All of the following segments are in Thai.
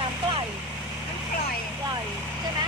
ก่อนน้ำกล่อยมันปล่อย ปล่อยใช่ไหม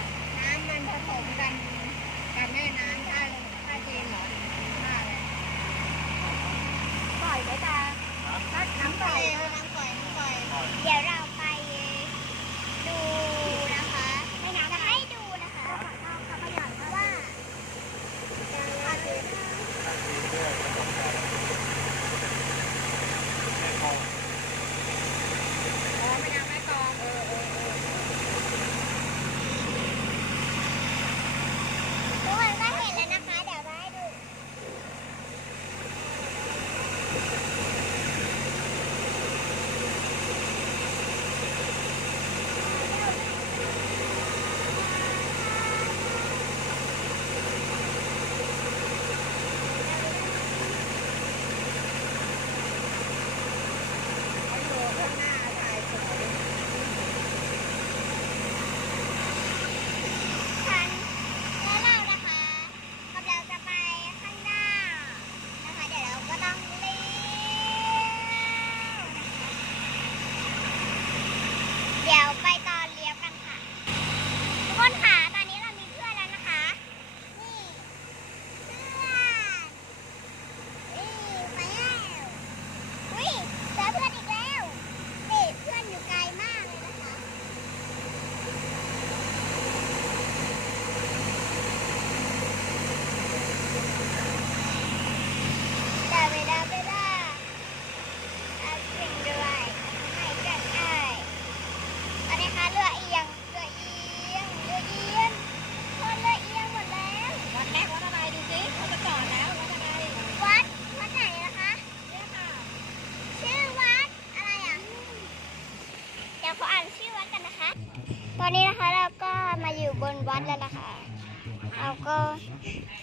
เราก็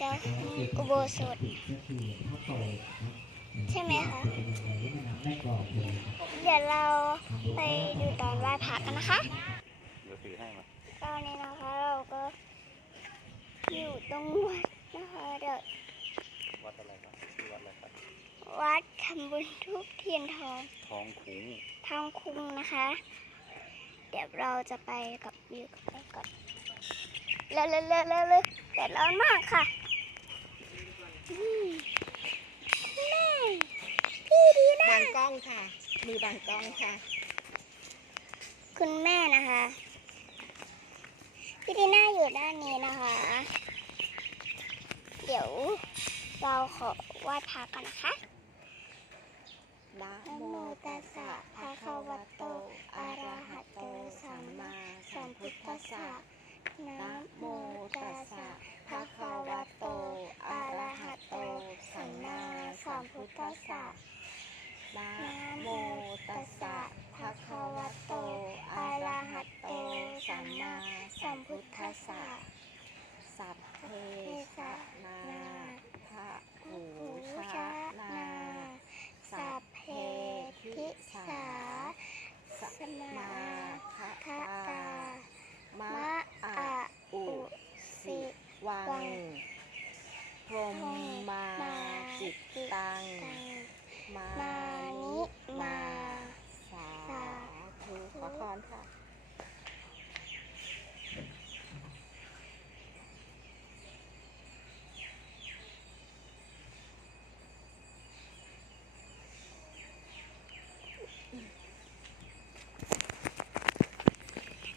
จะอุโบสถใช่ไหมคะ เดี๋ยวเราไปดูตอนไหว้พระกันนะคะเดี๋ยวถือให้มาตอนนี้นะคะเราก็อยู่ตรงวัดนะคะเดี๋ยววัดอะไรครับชื่อวัดอะไรครับ วัดทำบุญทุกเทียนทอง ทองขุงทางคุงนะคะ เดี๋ยวเราจะไปกับวิวกันไปก่อน เร็วเร็วเร็วเร็วเร็วแต่ร้อนมากค่ะแม่พี่ดีนะ บางกล้องค่ะ มือบางกล้องค่ะ คุณแม่นะคะ พี่ดีน่าอยู่ด้านนี้นะคะ เดี๋ยวเราขอไหว้พระกันนะคะนะนะโมตัสสะภะคะวะโต อะระหะโต สัมมาสัมพุทธัสสะ นะโมตัสสะภะคะวะโต อะระหะโต สัมมาสัมพุทธัสสะนะโมตัสสะภะคะวะโต อะระหะโต สัมมาสัมพุทธัสสะสะสัพเพสะนาภะหู หู ชะ ชะ นา นา สั สั พ พ เพ เพ ทิ ทิ สา สา ส สมา มาคะ คะ ตากา มะ มะ อะ อะ อุ อุ สิ สิ วั วั ง ง พรหมมา มา จิต จิ ตัง ตัง มา มานิ นิ มา สาธุขอพร ค่ะ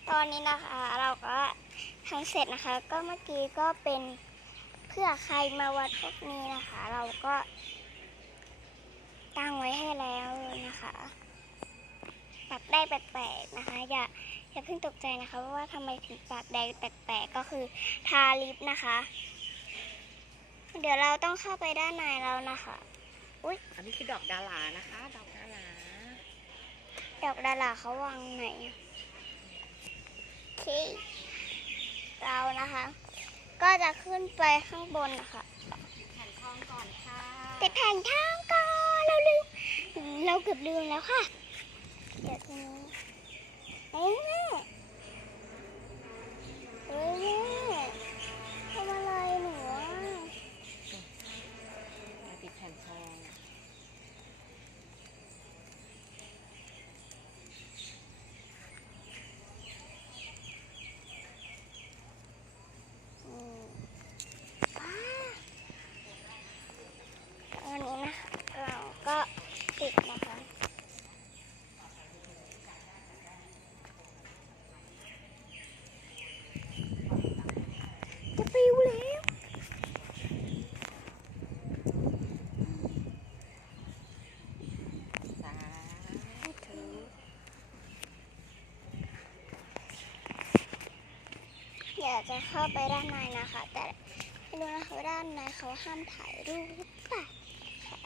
ตอนนี้นะคะเราก็ทำเสร็จนะคะ ก็เมื่อกี้ก็เป็นเพื่อใครมาวัดพวกนี้นะคะ เราก็ตั้งไว้ให้ ปากได้แปลกๆนะคะ อย่าอย่าเพิ่งตกใจนะคะว่าทำไมถึงปากแดงแปลกๆก็คือทาลิปนะคะ เดี๋ยวเราต้องเข้าไปด้านในแล้วนะคะอันนี้คือดอกดารานะคะ ดอกดาราดอกดาราเขาวางไหนโอเคเรานะคะ ก็จะขึ้นไปข้างบนนะคะแผ่นทองก่อนค่ะติดแผ่นทางก่อนเราลืมเราเกือบลืมแล้วค่ะ เดี๋ยวทีนี้เอ้ยแม่เอ้ยแม่ทำอะไรหนูอะ ติดแผ่นทอง จะเข้าไปด้านในนะคะ แต่ไม่รู้นะคะว่าด้านในเขาห้ามถ่ายรูปหรือเปล่า